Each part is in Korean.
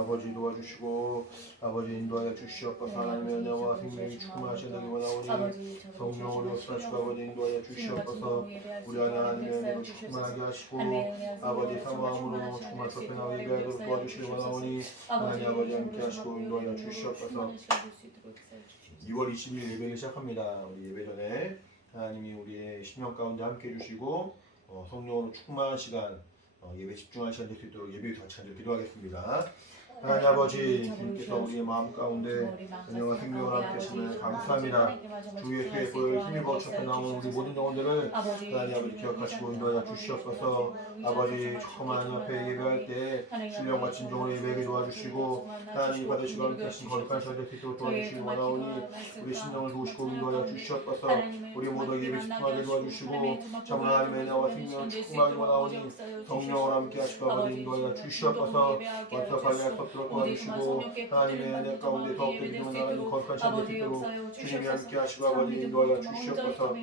아버지 도와주시고 아버지 인도하여 주시옵소서. 하나님의 은혜와 생명이 충만하시는 되기 원하오니 성령으로 역사하시고 아버지 인도하여 주시옵소서. 우리 안에 하나님의 은혜로 충만하게 하시고 아버지 사모함으로 정말 서편하고 예배하도록 도와주시기 원하오니 하나님 아버지 함께 하시고 인도하여 주시옵소서. 2월 20일 예배를 시작합니다. 우리 예배 전에 하나님이 우리의 심령 가운데 함께 해주시고 성령으로 충만한 시간 예배 집중할 시간 될 수 있도록 예배 같이 앉아 기도하겠습니다. 하나님 아버지 주님께서 우리의 마음 가운데 은혜와 생명을 함께 하시면 감사합니다. 주 예수의 보혈 힘입어 쫓겨 나오는 우리 모든 영혼들을 하나님 아버지 기억하시고 인도하여 주시옵소서. 아버지 처음 하나님 앞에 예배할 때 신령과 진정으로 예배하게 도와주시고 하나님 받으시고 함께 하신 거룩한 시간 될 수 있도록 도와주시기 원하오니 우리 심령을 도우시고 인도하여 주시옵소서. 우리 모두 예배 집중하게 도와주시고 참 하나님의 은혜와 생명을 충만하게 원하오니 성령을 함께 하시고 아버지 인도하여 주시옵소서. 원수 관리할 도와주시고 하나님의 은혜 가운데 더욱더 믿음을 나가는 거룩한 시간 될 수 있도록 주님이 함께 하시고 아버지 인도하여 주시옵소서.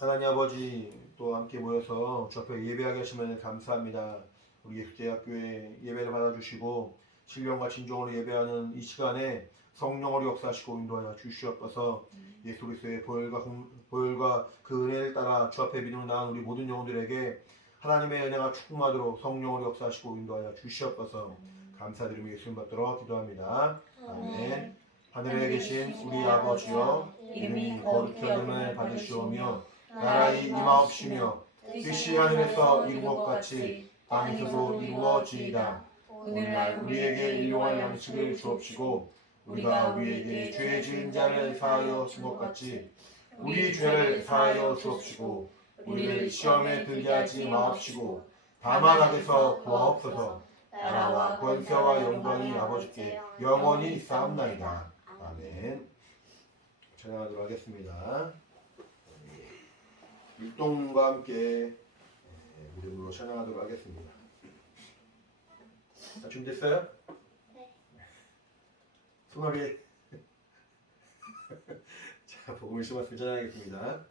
하나님 아버지 또 함께 모여서 주 앞에 예배하게 하시면 감사합니다. 우리 예수대학교에 예배를 받아주시고 신령과 진정으로 예배하는 이 시간에 성령으로 역사하시고 인도하여 주시옵소서. 예수 그리스도의 보혈과 그 은혜를 따라 주 앞에 믿음을 나가는 우리 모든 영혼들에게 하나님의 은혜가 충만하도록 성령으로 역사하시고 인도하여 주시옵소서. 감사드리며 예수님 받도록 기도합니다. 아멘. 하늘에 계신 우리 아버지여 이름이 거룩히 여김을 받으시오며 나라의 임하옵시며 뜻이 하늘에서 이룬 것 같이 땅에서도 이루어지이다. 오늘날 우리에게 일용할 양식을 주옵시고 우리가 우리에게 죄 지은 자를 사하여 준 것 같이 우리 죄를 사하여 주옵시고 우리를 시험에 들게 하지 마옵시고 다만 악에서 구하옵소서. 나라와 권세와 영광이 아버지께 영원히 있사옵나이다. 아멘. 찬양하도록 하겠습니다. 율동과 함께 무릎으로 찬양하도록 하겠습니다. 준비됐어요? 네. 손놀이. 자, 복음을 심어서 찬양하겠습니다.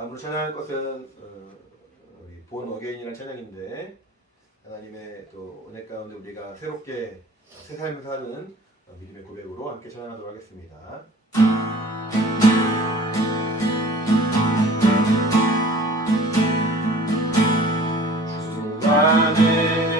다음으로 찬양할 것은 우리 본 어게인이라는 찬양인데 하나님의 또 은혜 가운데 우리가 새롭게 새 삶을 사는 믿음의 고백으로 함께 찬양하도록 하겠습니다. 주 안에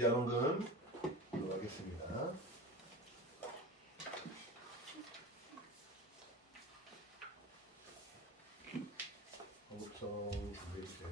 준비한 건 들어가겠습니다. 한국성 준비해주세요.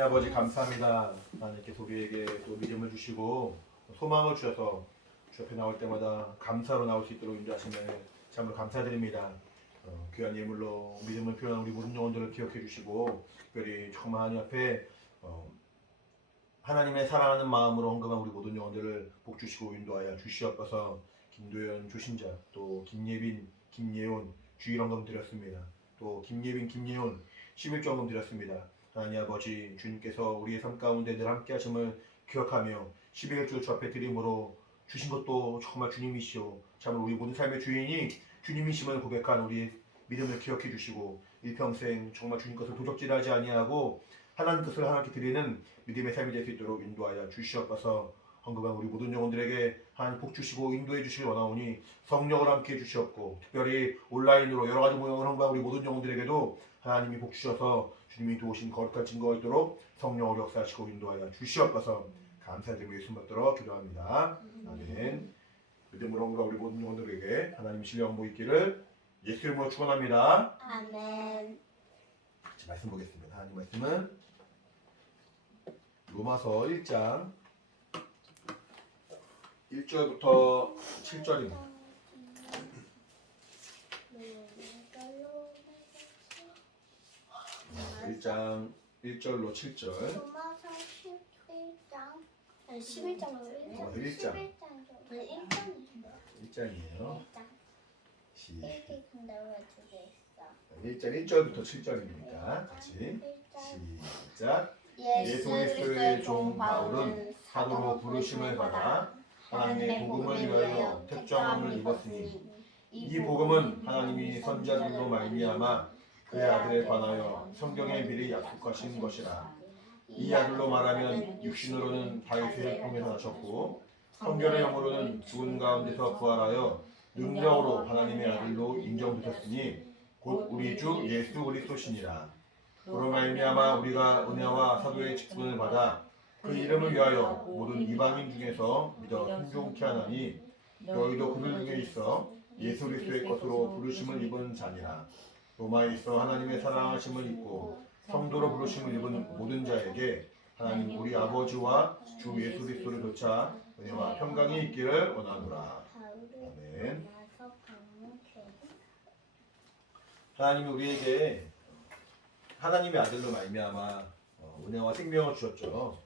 하나님 아버지 감사합니다. 하나님께 우리에게 또 믿음을 주시고 소망을 주셔서 주 앞에 나올 때마다 감사로 나올 수 있도록 인도하시면 참으로 감사드립니다. 귀한 예물로 믿음을 표현한 우리 모든 영혼들을 기억해 주시고 특별히 정말 하나님 앞에 하나님의 사랑하는 마음으로 헌금한 우리 모든 영혼들을 복 주시고 인도하여 주시옵소서. 김도현 조신자, 또 김예빈, 김예온 주일 헌금 드렸습니다. 또 김예빈, 김예온 11조 헌금 드렸습니다. 하나님 아버지 주님께서 우리의 삶 가운데 늘 함께 하심을 기억하며 11조 주 앞에 드림으로 주신 것도 정말 주님이시오. 참 우리 모든 삶의 주인이 주님이심을 고백한 우리의 믿음을 기억해 주시고 일평생 정말 주님 것을 도적질하지 아니하고 하나님 뜻을 하나님께 드리는 믿음의 삶이 될 수 있도록 인도하여 주시옵소서. 헌금한 우리 모든 영혼들에게 하나님 복 주시고 인도해 주시길 원하오니 성령을 함께 해주시옵고 특별히 온라인으로 여러 가지 모형을 헌금한 우리 모든 영혼들에게도 하나님이 복 주셔서 주님이 도우신 거룩한 증거가 있도록 성령으로 역사하시고 인도하여 주시옵소서. 감사드리며 예수 받들어 기도합니다. 아멘. 믿음으로 헌금한 우리 모든 영혼들에게 하나님 신뢰 안보 있기를 예수 이름으로 축원합니다. 아멘. 같이 말씀 보겠습니다. 하나님 말씀은 로마서 1장 1절부터 7절입니다. 1장 1절로 7절. 로마서 11장. 아니 11장. 1장. 1장. 7장이에요. 근데 왜 두 개 있어? 1장 1절부터 7절입니다. 같이 시작. 예수 그리스도의 종 바울은 사도로 부르심을 받아 하나님의 복음을 위하여 택정함을 입었으니 이 복음은 하나님이 선지자들로 말미암아 그의 아들에 관하여 성경에 미리 약속하신 것이라. 이 아들로 말하면 육신으로는 다윗의 품에서 나셨고 성결의 영으로는 죽은 가운데서 부활하여 능력으로 하나님의 아들로 인정되셨으니 곧 우리 주 예수 그리스도시니라. 그로 말미암아 우리가 은혜와 사도의 직분을 받아 그 이름을 위하여 모든 이방인 중에서 믿어 순종케 하나니 너희도 그들 중에 있어 예수 그리스도의 것으로 부르심을 입은 자니라. 로마에 있어 하나님의 사랑하심을 입고 성도로 부르심을 입은 모든 자에게 하나님 우리 아버지와 주 예수 그리스도를 좇아 은혜와 평강이 있기를 원하노라. 아멘. 하나님이 우리에게 하나님의 아들로 말미암아 은혜와 생명을 주셨죠.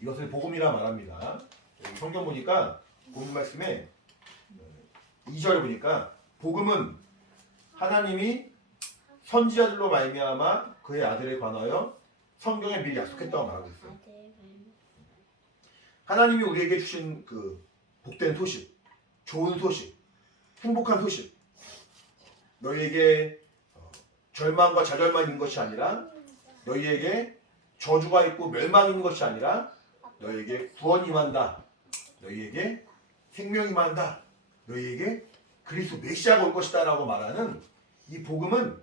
이것을 복음이라 말합니다. 여기 성경 보니까 복음 말씀에 2절에 보니까 복음은 하나님이 선지자들로 말미암아 그의 아들에 관하여 성경에 미리 약속했다고 말하고 있어요. 하나님이 우리에게 주신 그 복된 소식, 좋은 소식, 행복한 소식, 너희에게 절망과 좌절만 있는 것이 아니라 너희에게 저주가 있고 멸망이 있는 것이 아니라 너희에게 구원이 임한다. 너희에게 생명이 임한다. 너희에게 그리스도 메시아가 올 것이다 라고 말하는 이 복음은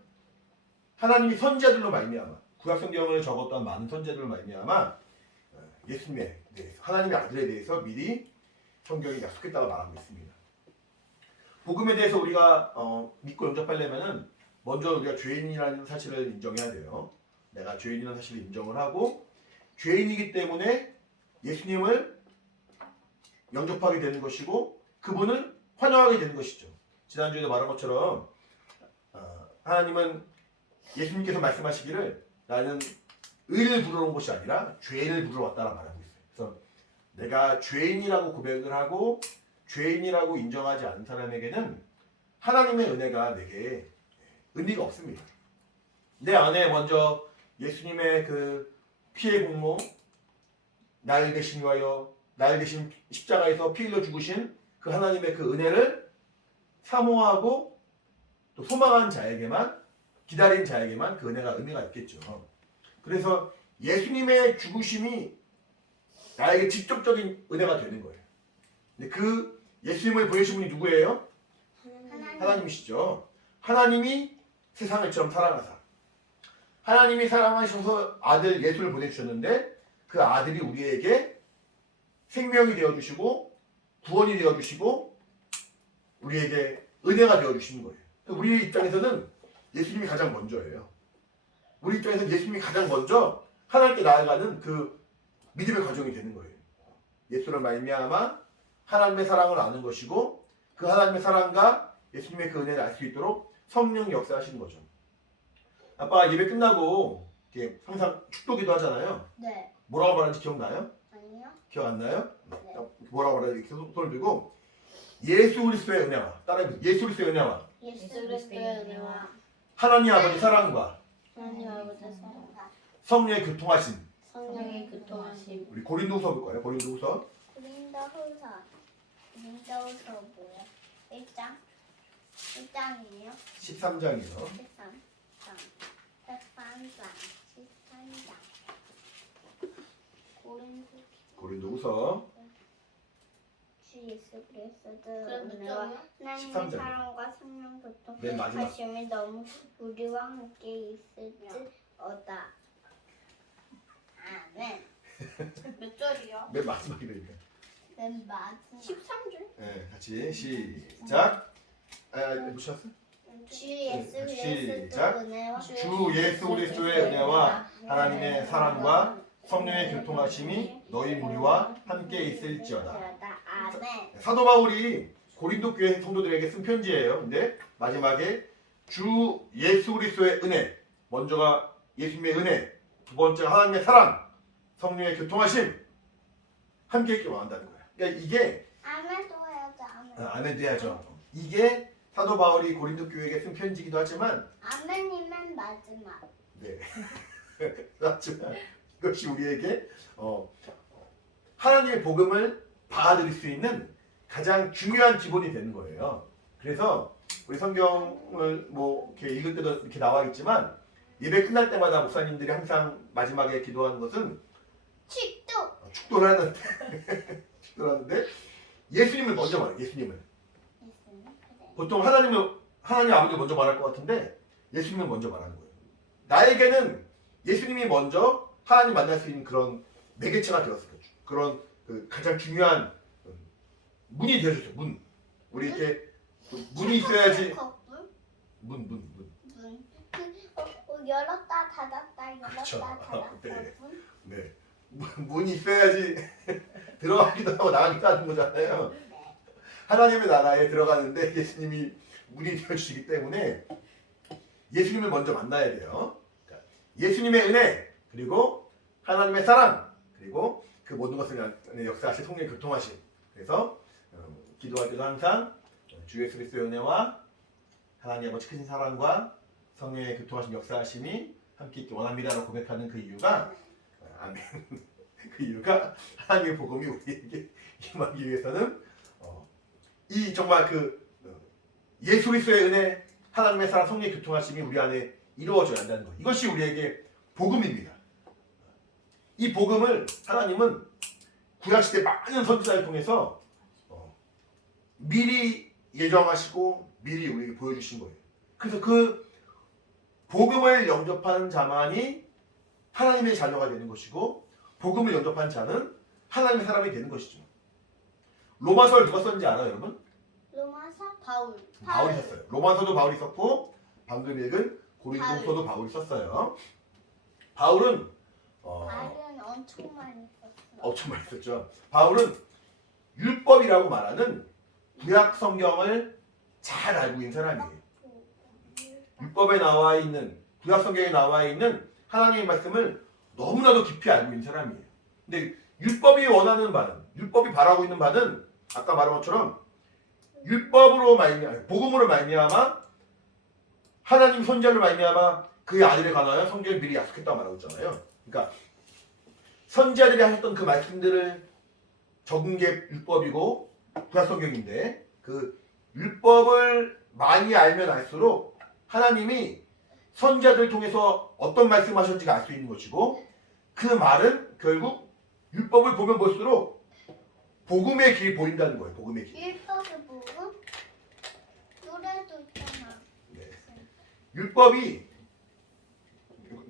하나님이 선지자들로 말미암아 구약 성경을 적었던 많은 선지자들로 말미암아 예수님에 대해서 하나님의 아들에 대해서 미리 성경이 약속했다고 말하고 있습니다. 복음에 대해서 우리가 믿고 영접하려면은 먼저 우리가 죄인이라는 사실을 인정해야 돼요. 내가 죄인이라는 사실을 인정을 하고 죄인이기 때문에 예수님을 영접하게 되는 것이고 그분을 환영하게 되는 것이죠. 지난주에도 말한 것처럼 하나님은 예수님께서 말씀하시기를 나는 의인을 부르러 온 것이 아니라 죄인을 부르러 왔다라 말하고 있어요. 그래서 내가 죄인이라고 고백을 하고 죄인이라고 인정하지 않은 사람에게는 하나님의 은혜가 내게 의미가 없습니다. 내 안에 먼저 예수님의 그 피의 공로, 날 대신 위하여 날 대신 십자가에서 피 흘려 죽으신 그 하나님의 그 은혜를 사모하고 또 소망한 자에게만 기다린 자에게만 그 은혜가 의미가 있겠죠. 그래서 예수님의 죽으심이 나에게 직접적인 은혜가 되는 거예요. 근데 그 예수님을 보내신 분이 누구예요? 하나님이시죠. 하나님이 세상을 처럼 사랑하사 하나님이 사랑하셔서 아들 예수를 보내주셨는데 그 아들이 우리에게 생명이 되어주시고 구원이 되어주시고 우리에게 은혜가 되어주시는 거예요. 우리 입장에서는 예수님이 가장 먼저예요. 우리 입장에서는 예수님이 가장 먼저 하나님께 나아가는 그 믿음의 과정이 되는 거예요. 예수를 말미암아 하나님의 사랑을 아는 것이고 그 하나님의 사랑과 예수님의 그 은혜를 알 수 있도록 성령이 역사하시는 거죠. 아빠 예배 끝나고 이렇게 항상 축도기도 하잖아요. 네. 뭐라고 말하는지 기억나요? 아니요. 기억 안 나요? 네. 뭐라고 말하는지 이렇게 손을 들고 예수 그리스도의 은혜와 따라해보세요. 예수 그리스도의 은혜와 예수 그리스도의 은혜와 하나님 아버지 사랑과 하나님 아버지 사랑과 성령의 교통하심. 성령의 교통하심. 우리 고린도후서 볼 거예요. 고린도후서. 고린도후서 뭐야? 1장? 1장이에요? 13장이요. 13장. 고린도후서 주 예수 그리스도의 은혜와 하나님의 13장. 사랑과 성령 맨 마지막. 교통하심이 너무 우리와 함께 있을지어다. 아멘. 몇 절이요? 맨 마지막이니까. 맨 마지막. 13절. 네, 같이 시작. 보셨어? 주 예수 그리스도의 시작. 은혜와 주 예수 그리스도의 은혜와 하나님의 사랑과 성령의 교통하심이 너희 무리와 함께 있을지어다. 아멘. 사도 바울이 고린도 교회 성도들에게 쓴 편지예요. 근데 마지막에 주 예수 그리스도의 은혜, 먼저가 예수님의 은혜, 두 번째가 하나님의 사랑, 성령의 교통하심 함께 있길 원한다는 거예요. 그러니까 이게 아멘도 해야지. 아멘. 아멘도 해야죠. 이게 사도 바울이 고린도 교회에게 쓴 편지이기도 하지만 아멘이면 마지막. 네. 하지만 이것이 우리에게 하나님의 복음을 받아들일 수 있는 가장 중요한 기본이 되는 거예요. 그래서 우리 성경을 뭐 이렇게 읽을 때도 이렇게 나와 있지만 예배 끝날 때마다 목사님들이 항상 마지막에 기도하는 것은 축도를 하는데 축도를 하는데 예수님을 먼저 말해요. 예수님을. 보통 하나님 아버지 먼저 말할 것 같은데 예수님을 먼저 말하는 거예요. 나에게는 예수님이 먼저 하나님 만날 수 있는 그런 매개체가 되었어요. 그런 그 가장 중요한 문이 되어줬어요. 문. 우리 이렇게 문이 있어야지. 문. 열었다 닫았다 열었다 그렇죠. 닫았다 네. 문. 네. 문이 있어야지 들어가기도 하고 나가기도 하는 거잖아요. 네. 하나님의 나라에 들어가는데 예수님이 문이 되어주시기 때문에 예수님을 먼저 만나야 돼요. 예수님의 은혜, 그리고 하나님의 사랑, 그리고 그 모든 것을 역사하신 성령의 교통하심. 그래서 기도할 때도 항상 주 예수 그리스도의 은혜와 하나님 아버지 크신 사랑과 성령의 교통하심 역사하심이 함께 있기 원합니다라고 고백하는 그 이유가 아멘. 그 이유가 하나님의 복음이 우리에게 임하기 위해서는 이 정말 그 예수 그리스도의 은혜, 하나님의 사랑, 성령의 교통하심이 우리 안에 이루어져야 한다는 것. 이것이 우리에게 복음입니다. 이 복음을 하나님은 구약시대 많은 선지자를 통해서 미리 예정하시고 미리 우리에게 보여주신 거예요. 그래서 그 복음을 영접하는 자만이 하나님의 자녀가 되는 것이고 복음을 영접한 자는 하나님의 사람이 되는 것이죠. 로마서를 누가 썼는지 알아요, 여러분? 로마서 바울. 바울이 썼어요. 로마서도 바울이 썼고 방금 읽은 고린도서도 바울이 썼어요. 바울은 바울은 엄청 많이 썼어. 엄청 많이 썼죠. 바울은 율법이라고 말하는 구약 성경을 잘 알고 있는 사람이에요. 율법에 나와 있는 구약 성경에 나와 있는 하나님의 말씀을 너무나도 깊이 알고 있는 사람이에요. 근데 율법이 원하는 바는, 율법이 바라고 있는 바는 아까 말한 것처럼 율법으로 복음으로 말미암아 하나님 선지자를 말미암아 그의 아들에 관하여 성경에 미리 약속했다고 말하고 있잖아요. 그러니까 선지자들이 하셨던 그 말씀들을 적은 게 율법이고 구약 성경인데 그 율법을 많이 알면 알수록 하나님이 선지자들을 통해서 어떤 말씀하셨는지가 알 수 있는 것이고 그 말은 결국 율법을 보면 볼수록 복음의 길이 보인다는 거예요. 복음의 길. 율법의 복음? 노래도 있잖아. 네. 율법이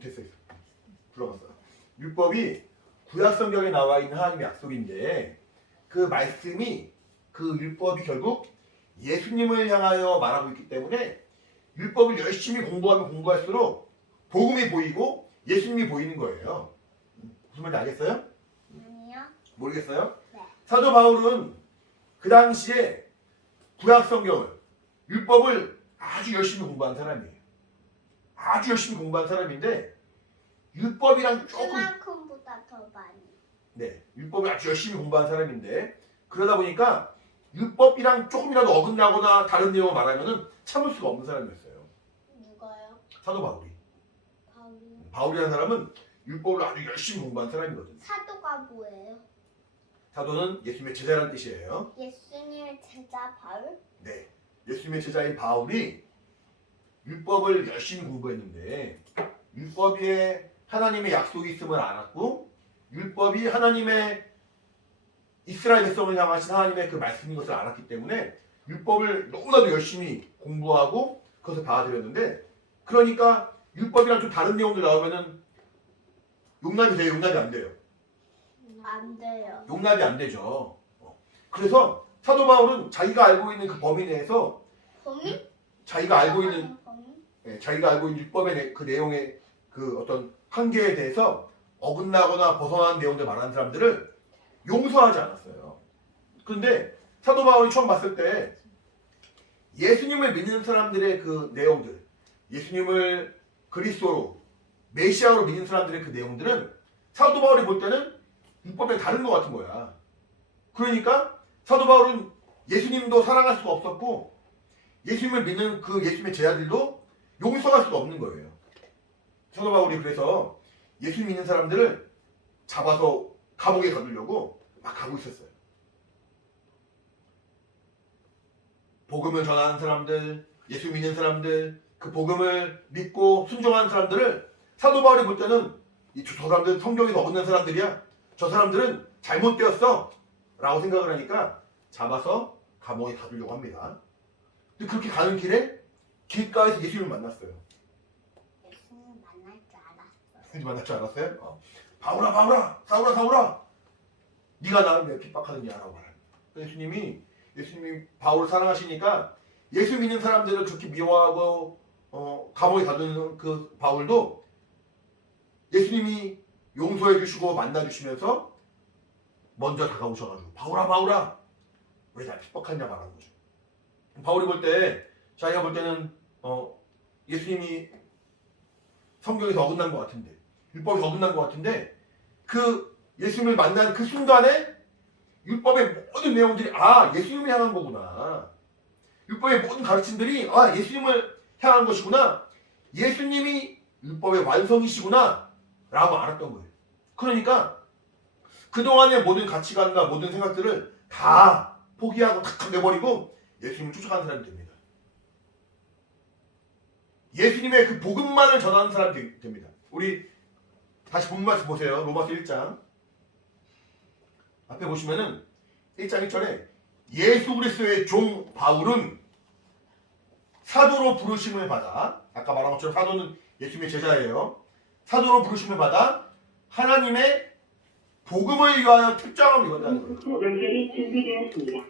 됐어요. 불러봤어요. 율법이 구약 성경에 나와 있는 하나님의 약속인데 그 말씀이 그 율법이 결국 예수님을 향하여 말하고 있기 때문에 율법을 열심히 공부하면 공부할수록 복음이 보이고 예수님이 보이는 거예요. 무슨 말인지 알겠어요? 아니요. 모르겠어요? 네. 사도 바울은 그 당시에 구약 성경을 율법을 아주 열심히 공부한 사람이에요. 아주 열심히 공부한 사람인데 율법이랑 조금 그만큼보다 더 많이. 네, 율법을 아주 열심히 공부한 사람인데 그러다 보니까 율법이랑 조금이라도 어긋나거나 다른 내용을 말하면은 참을 수가 없는 사람이었어요. 누가요? 사도 바울이. 바울이. 바울이라는 사람은 율법을 아주 열심히 공부한 사람이거든요. 사도가 뭐예요? 사도는 예수님의 제자라는 뜻이에요. 예수님의 제자 바울? 네, 예수님의 제자인 바울이 율법을 열심히 공부했는데 율법에 하나님의 약속이 있음을 알았고 율법이 하나님의 이스라엘 백성을 향하신 하나님의 그 말씀인 것을 알았기 때문에 율법을 너무나도 열심히 공부하고 그것을 받아들였는데 그러니까 율법이랑 좀 다른 내용들 나오면은 용납이 돼요? 용납이 안 돼요? 안 돼요. 용납이 안 되죠. 그래서 사도 바울은 자기가 알고 있는 그 범위 내에서 범위? 자기가 알고 있는 범위? 자기가 알고 있는 율법의 그 내용의 그 어떤 한계에 대해서 어긋나거나 벗어나는 내용들 말하는 사람들을 용서하지 않았어요. 그런데 사도 바울이 처음 봤을 때 예수님을 믿는 사람들의 그 내용들, 예수님을 그리스도로 메시아로 믿는 사람들의 그 내용들은 사도 바울이 볼 때는 율법에 다른 것 같은 거야. 그러니까 사도 바울은 예수님도 사랑할 수가 없었고 예수님을 믿는 그 예수님의 제자들도 용서할 수가 없는 거예요. 사도 바울이 그래서 예수 믿는 사람들을 잡아서 감옥에 가두려고 막 가고 있었어요. 복음을 전하는 사람들, 예수 믿는 사람들, 그 복음을 믿고 순종하는 사람들을 사도 바울이 볼 때는 저 사람들은 성경에서 어긋난 사람들이야. 저 사람들은 잘못되었어 라고 생각을 하니까 잡아서 감옥에 가두려고 합니다. 근데 그렇게 가는 길에 길가에서 예수님을 만났어요. 예수님 만날 줄 알았어. 예수님 만날 줄 알았어요? 바울아 바울아 사울아 사울아 네가 나를 왜 핍박하느냐 라고 말해요. 예수님이 바울을 사랑하시니까 예수 믿는 사람들을 그렇게 미워하고 감옥에 가두는 그 바울도 예수님이 용서해 주시고 만나 주시면서 먼저 다가오셔가지고 바울아 바울아 왜 날 핍박하냐 말하는 거죠. 바울이 볼 때 자기가 볼 때는 예수님이 성경에서 어긋난 것 같은데 율법에서 어긋난 것 같은데 그 예수님을 만난 그 순간에 율법의 모든 내용들이 예수님을 향한 거구나. 율법의 모든 가르침들이 예수님을 향한 것이구나. 예수님이 율법의 완성이시구나 라고 알았던 거예요. 그러니까 그동안의 모든 가치관과 모든 생각들을 다 포기하고 탁 내버리고 예수님을 쫓아가는 사람이 됩니다. 예수님의 그 복음만을 전하는 사람이 됩니다. 우리 다시 본 말씀 보세요. 로마서 1장 앞에 보시면은 1장 1절에 예수 그리스도의 종 바울은 사도로 부르심을 받아 아까 말한 것처럼 사도는 예수님의 제자예요. 사도로 부르심을 받아 하나님의 복음을 위하여 특정함을 입었다는 거예요. 복음절이 준비되었습니다.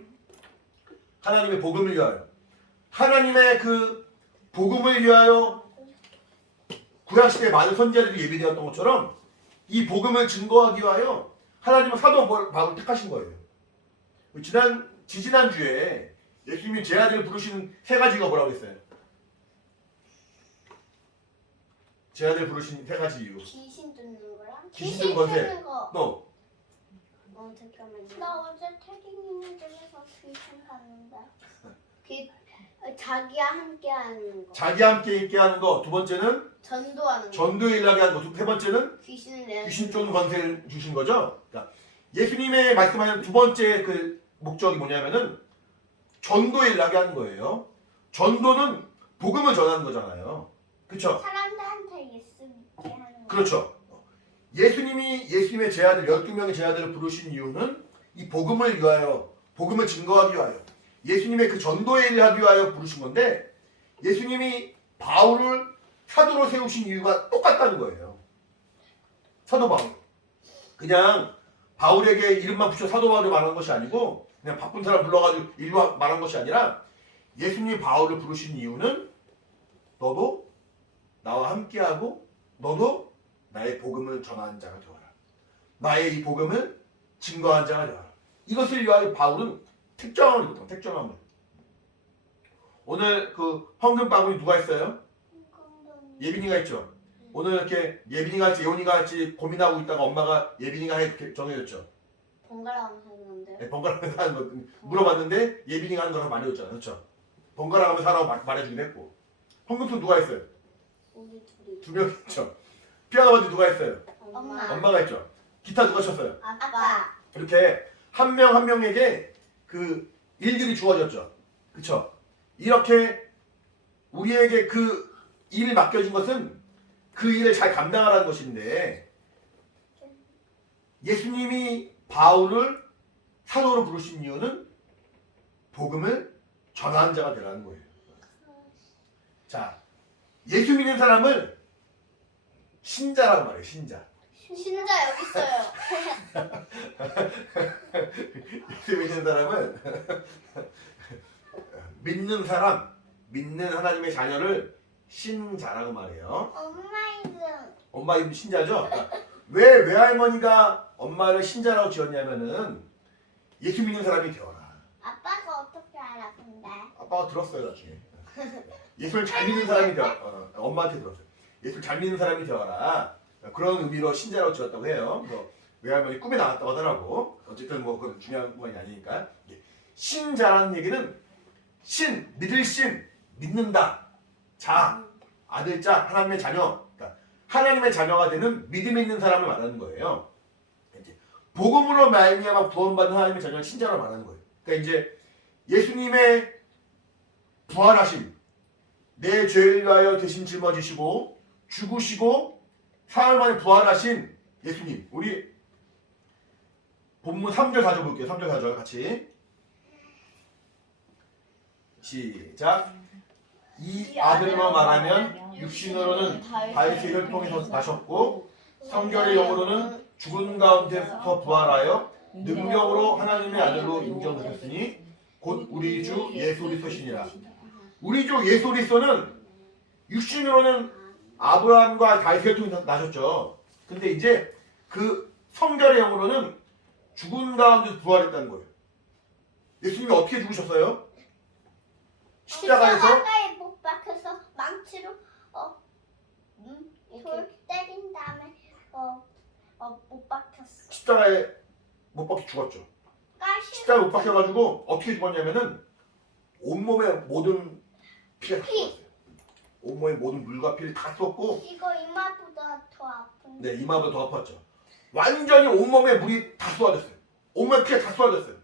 하나님의 복음을 위하여 하나님의 그 복음을 위하여 구약시대에 많은 선지자들이 예비되었던 것처럼 이 복음을 증거하기 위하여 하나님은 사도 바울을 택하신 거예요. 지지난주에 예수님이 제 아들을 부르시는 세 가지가 뭐라고 했어요? 제 아들 부르신 세 가지 이유. 귀신 듣는 거랑 귀신 듣는 건세. 거. 또 잠깐만요. 나 어제 태경이네 집에서 귀신 봤는데. 자기와 함께 하는 거. 자기와 함께 있게 하는 거. 두 번째는 전도하는 거. 전도에 일하게 하는 거. 세 번째는 귀신을 내는 귀신 쫓는 권세를 주신 거죠. 그러니까 예수님의 말씀하는 두 번째 그 목적이 뭐냐면은 전도에 일하게 하는 거예요. 전도는 복음을 전하는 거잖아요. 그렇죠? 사람들한테 예수 믿게 하는 거. 그렇죠. 예수님이 예수님의 제자들 12명의 제자들을 부르신 이유는 이 복음을 위하여 복음을 증거하기 위하여 예수님의 그 전도에 일하기 위하여 부르신 건데 예수님이 바울을 사도로 세우신 이유가 똑같다는 거예요. 사도 바울. 그냥 바울에게 이름만 붙여 사도 바울을 말한 것이 아니고 그냥 바쁜 사람 불러가지고 일로 말한 것이 아니라 예수님이 바울을 부르신 이유는 너도 나와 함께하고 너도 나의 복음을 전하는 자가 되어라. 나의 이 복음을 증거한 자가 되어라. 이것을 위하여 바울은 특정함을 입었다. 특정함을. 오늘 그 황금 바구니 누가 했어요? 예빈이가 했죠. 오늘 이렇게 예빈이가 할지 예원이가 할지 고민하고 있다가 엄마가 예빈이가 해 정해줬죠. 번갈아 가면서 했는데. 네, 번갈아 가면서 하는 거 물어봤는데 예빈이가 하는 거라고 말해줬잖아요. 그렇죠? 번갈아 가면서 하라고 말해주긴 했고. 황금손 누가 했어요? 우리 둘이. 두 명 했죠. 피아노 바디 누가 했어요? 엄마. 엄마가 했죠. 기타 누가 쳤어요? 아빠. 이렇게 한 명 한 명에게 그 일들이 주어졌죠. 그렇죠? 이렇게 우리에게 그 일을 맡겨진 것은 그 일을 잘 감당하라는 것인데 예수님이 바울을 사도로 부르신 이유는 복음을 전하는 자가 되라는 거예요. 자, 예수 믿는 사람을 신자라고 말해요. 신자. 신자 여기 있어요. 예수 믿는 사람은 믿는 사람, 믿는 하나님의 자녀를 신자라고 말해요. 엄마 이름. 엄마 이름 신자죠? 그러니까 왜 외할머니가 엄마를 신자라고 지었냐면은 예수 믿는 사람이 되어라. 아빠가 어떻게 알아 근데? 아빠가 들었어요 나중에. 예수를 잘 믿는 사람이 되어 엄마한테 들었어요. 예수를 잘 믿는 사람이 되어라. 그런 의미로 신자라고 지었다고 해요. 외할머니 꿈에 나왔다고 하더라고. 어쨌든 뭐 그건 중요한 건 아니니까. 신자라는 얘기는 신, 믿을 신, 믿는다. 자, 아들자, 하나님의 자녀. 그러니까 하나님의 자녀가 되는 믿음 있는 사람을 말하는 거예요. 이제 복음으로 말미암아 구원받은 하나님의 자녀를 신자로 말하는 거예요. 그러니까 이제 예수님의 부활하심, 내 죄를 위하여 대신 짊어지시고 죽으시고 사흘 만에 부활하신 예수님. 우리 본문 3절 4절 볼게요. 3절 4절 같이 시작. 이 아들로 말하면 육신으로는 다윗의 혈통에서 나셨고 성결의 영으로는 죽은 가운데서 부활하여 능력으로 하나님의 아들로 인정되셨으니 곧 우리 주 예수 그리스도시니라. 우리 주 예수 그리스도는 육신으로는 아브라함과 다윗의 혈통에서 나셨죠. 근데 이제 그 성결의 영으로는 죽은 가운데서 부활했다는 거예요. 예수님이 어떻게 죽으셨어요? 십자가에서 십자가에 못 박혀서 망치로 돌 때린 다음에 못 박혔어. 십자가에 못 박혀 죽었죠. 십자가에 못 박혀가지고 어떻게 죽었냐면은 온몸에 모든 피가 다 쏟았어요. 온몸에 모든 물과 피를 다 쏟고 이거 이마보다 더 아픈. 네, 이마보다 더 아팠죠. 완전히 온몸에 물이 다 쏟아졌어요. 온몸에 피가 다 쏟아졌어요.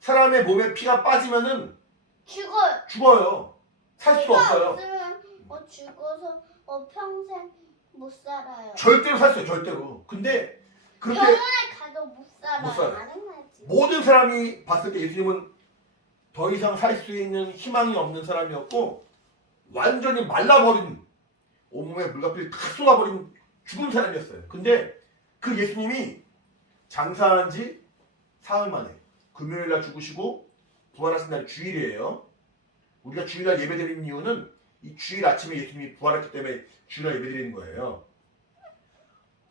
사람의 몸에 피가 빠지면은 죽어요. 살 수 피가 없어요. 없으면 죽어서 평생 못 살아요. 절대로 살 수 없어요. 절대로. 근데 그렇게 병원에 가도 못 살아요. 못 살아요. 가능하지. 모든 사람이 봤을 때 예수님은 더 이상 살 수 있는 희망이 없는 사람이었고 완전히 말라버린 온몸에 물과 피를 다 쏟아버린 죽은 사람이었어요. 근데 그 예수님이 장사한 지 사흘 만에 금요일날 죽으시고 부활하신 날이 주일이에요. 우리가 주일날 예배드리는 이유는 이 주일 아침에 예수님이 부활했기 때문에 주일날 예배드리는 거예요.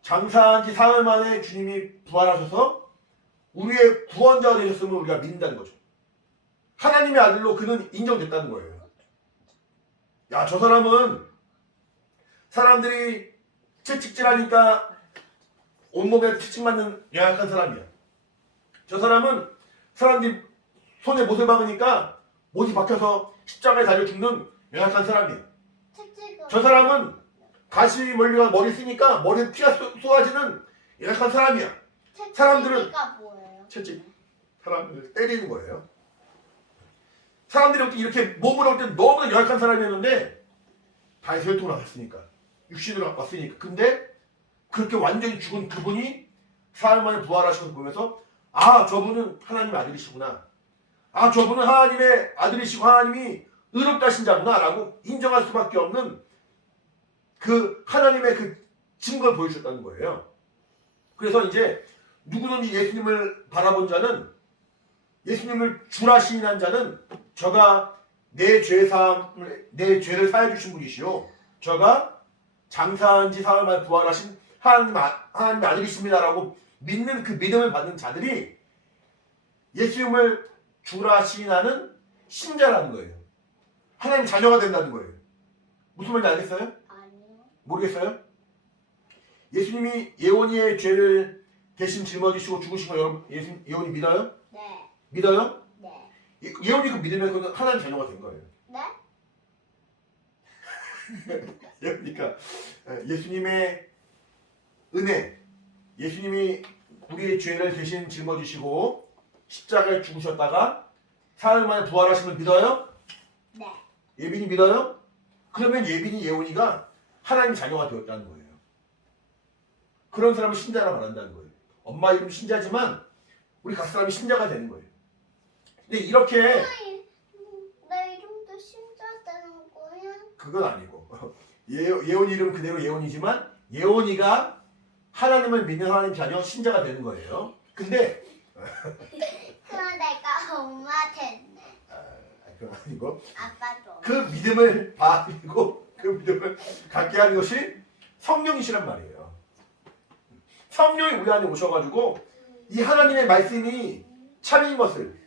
장사한 지 사흘 만에 주님이 부활하셔서 우리의 구원자가 되셨음을 우리가 믿는다는 거죠. 하나님의 아들로 그는 인정됐다는 거예요. 야, 저 사람은 사람들이 채찍질하니까 온몸에 채찍 맞는 연약한 사람이야. 저 사람은 사람들이 손에 못을 박으니까 못이 박혀서 십자가에 달려 죽는 연약한 사람이야. 저 사람은 가시 멀리가 머리 쓰니까 머리에 피가 쏟아지는 연약한 사람이야. 사람들은 뭐예요? 채찍 사람들을 때리는 거예요. 사람들이 이렇게 몸으로 볼 때 너무나 연약한 사람이었는데 다윗의 혈통으로 왔으니까 육신으로 왔으니까. 근데 그렇게 완전히 죽은 그분이 사흘 만에 부활하시고 보면서 아, 저분은 하나님의 아들이시구나. 아, 저분은 하나님의 아들이시고 하나님이 의롭다신 자구나 라고 인정할 수밖에 없는 그 하나님의 그 증거를 보여주셨다는 거예요. 그래서 이제 누구든지 예수님을 바라본 자는, 예수님을 주라 시인한 자는 저가 내 죄를 사해 주신 분이시오, 저가 장사한 지 사흘 만에 부활하신 하나님의 아들이십니다라고 믿는 그 믿음을 받는 자들이 예수님을 주라 시인하는 신자라는 거예요. 하나님 자녀가 된다는 거예요. 무슨 말인지 알겠어요? 아니요. 모르겠어요? 예수님이 예원이의 죄를 대신 짊어지시고 죽으신 거 여러분 예원이 믿어요? 네. 믿어요? 네. 예원이 그 믿으면 그건 하나님 자녀가 된 거예요. 네? 그러니까 예수님의 은혜, 예수님이 우리의 죄를 대신 짊어지시고 십자가에 죽으셨다가 사흘 만에 부활하심을 믿어요? 네. 예빈이 믿어요? 그러면 예빈이 예원이가 하나님 자녀가 되었다는 거예요. 그런 사람을 신자라 말한다는 거예요. 엄마 이름 신자지만 우리 각 사람이 신자가 되는 거예요. 근데 이렇게 내 이름도 신자되는 거야? 그건 아니고 예원 이름 그대로 예원이지만 예원이가 하나님을 믿는 하나님 자녀 신자가 되는 거예요. 근데 그럼 내가 엄마 됐네. 그건 아니고 아빠도. 그 믿음을 받고 그 믿음을 갖게 하는 것이 성령이시란 말이에요. 성령이 우리 안에 오셔가지고 이 하나님의 말씀이 참인 것을,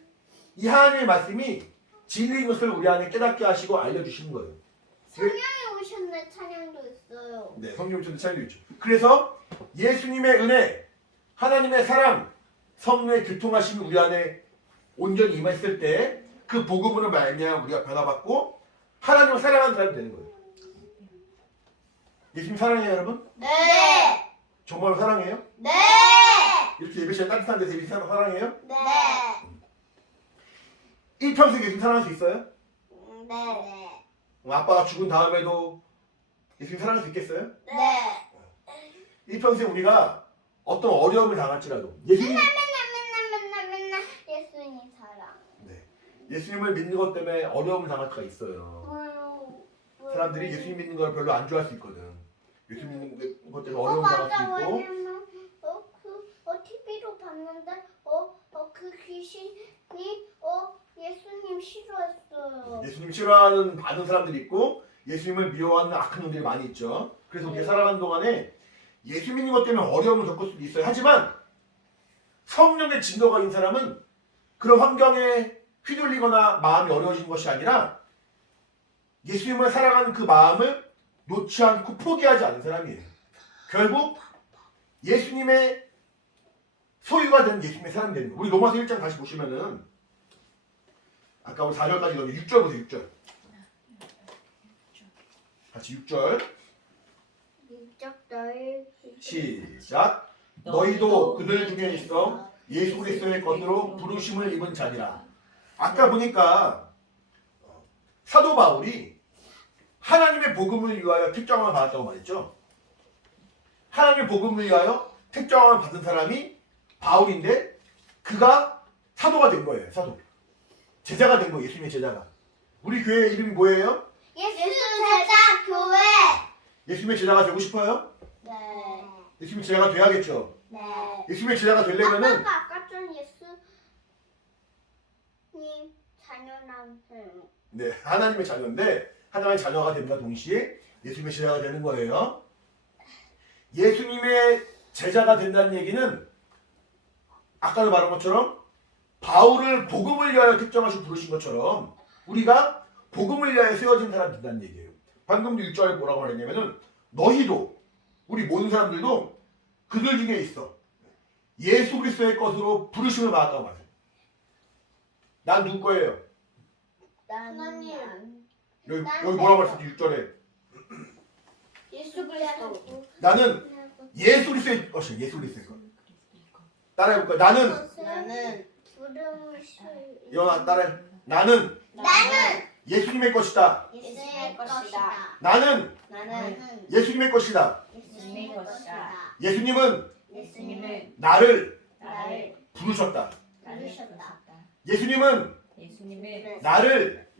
이 하나님의 말씀이 진리인 것을 우리 안에 깨닫게 하시고 알려주시는 거예요. 성령이 오셨네. 찬양도 있어요. 네, 성령이 오셨는데 찬양도 있죠. 그래서 예수님의 은혜, 하나님의 사랑, 성령의 교통하심이 우리 안에 온전히 임했을 때 그 복음으로 말미암아 우리가 변화받고 하나님을 사랑하는 사람이 되는 거예요. 예수님 사랑해요, 여러분? 네. 정말로 사랑해요? 네. 이렇게 예배 시간 따뜻한 데서 예수님 사랑해요? 네. 일평생 예수님 사랑할 수 있어요? 네. 아빠가 죽은 다음에도 예수님 사랑할 수 있겠어요? 네. 일평생 우리가 어떤 어려움을 당할지라도 예수님 맨날 예수님 사랑. 네. 예수님을 믿는 것 때문에 어려움을 당할 수가 있어요. 사람들이 예수님 믿는 걸 별로 안 좋아할 수 있거든. 예수님 믿는 것 때문에 어려움을 당할 수 있고. 왜냐면 TV로 봤는데 그 귀신이 예수님 싫어했어요. 예수님 싫어하는 많은 사람들이 있고 예수님을 미워하는 악한 놈들이 많이 있죠. 그래서 우리가 살아가는 동안에 예수 믿는 것 때문에 어려움을 겪을 수도 있어요. 하지만 성령의 진도가 있는 사람은 그런 환경에 휘둘리거나 마음이 어려워진 것이 아니라 예수님을 사랑하는 그 마음을 놓지 않고 포기하지 않는 사람이에요. 결국 예수님의 소유가 된 예수님의 사람이 되는 거예요. 우리 로마서 1장 다시 보시면은 아까 우리 4절까지 여기 6절 보세요. 6절 같이 6절 시작. 너희도 그들 중에 있어 예수 그리스도의 것으로 부르심을 입은 자니라. 아까 보니까 사도 바울이 하나님의 복음을 위하여 택정함을 받았다고 말했죠. 하나님의 복음을 위하여 택정함을 받은 사람이 바울인데 그가 사도가 된 거예요. 사도. 제자가 된 거예요. 예수님의 제자가. 우리 교회 이름이 뭐예요? 예수 제자 교회. 예수님의 제자가 되고 싶어요? 네. 예수님의 제자가 돼야겠죠. 네. 예수님의 제자가 되려면은 아까 전 예수님 자녀라면서요. 네, 하나님의 자녀인데 하나님의 자녀가 됨과 동시에 예수님의 제자가 되는 거예요. 예수님의 제자가 된다는 얘기는 아까도 말한 것처럼 바울을 복음을 위하여 특정하시고 부르신 것처럼 우리가 복음을 위하여 세워진 사람이 된다는 얘기예요. 방금도 1절에 뭐라고 말했냐면은 너희도 우리 모든 사람들도 그들 중에 있어 예수 그리스도의 것으로 부르심을 받았다고 말해요. 난 누구 거예요? 하나님. 여기 뭐라고 말했었지? 6절에 예수 그리스도. 나는 예수 그리스도의 것이야. 예수 그리스도의 것. 따라해볼까요? 나는 부름을 이현아 따라해. 나는 예수님의 것이다. 예수의 것이다. 나는 예수님의 것이다. 예수님의 것이다. 예수님은 나를 부르셨다. 부르셨다. 예수님은 나를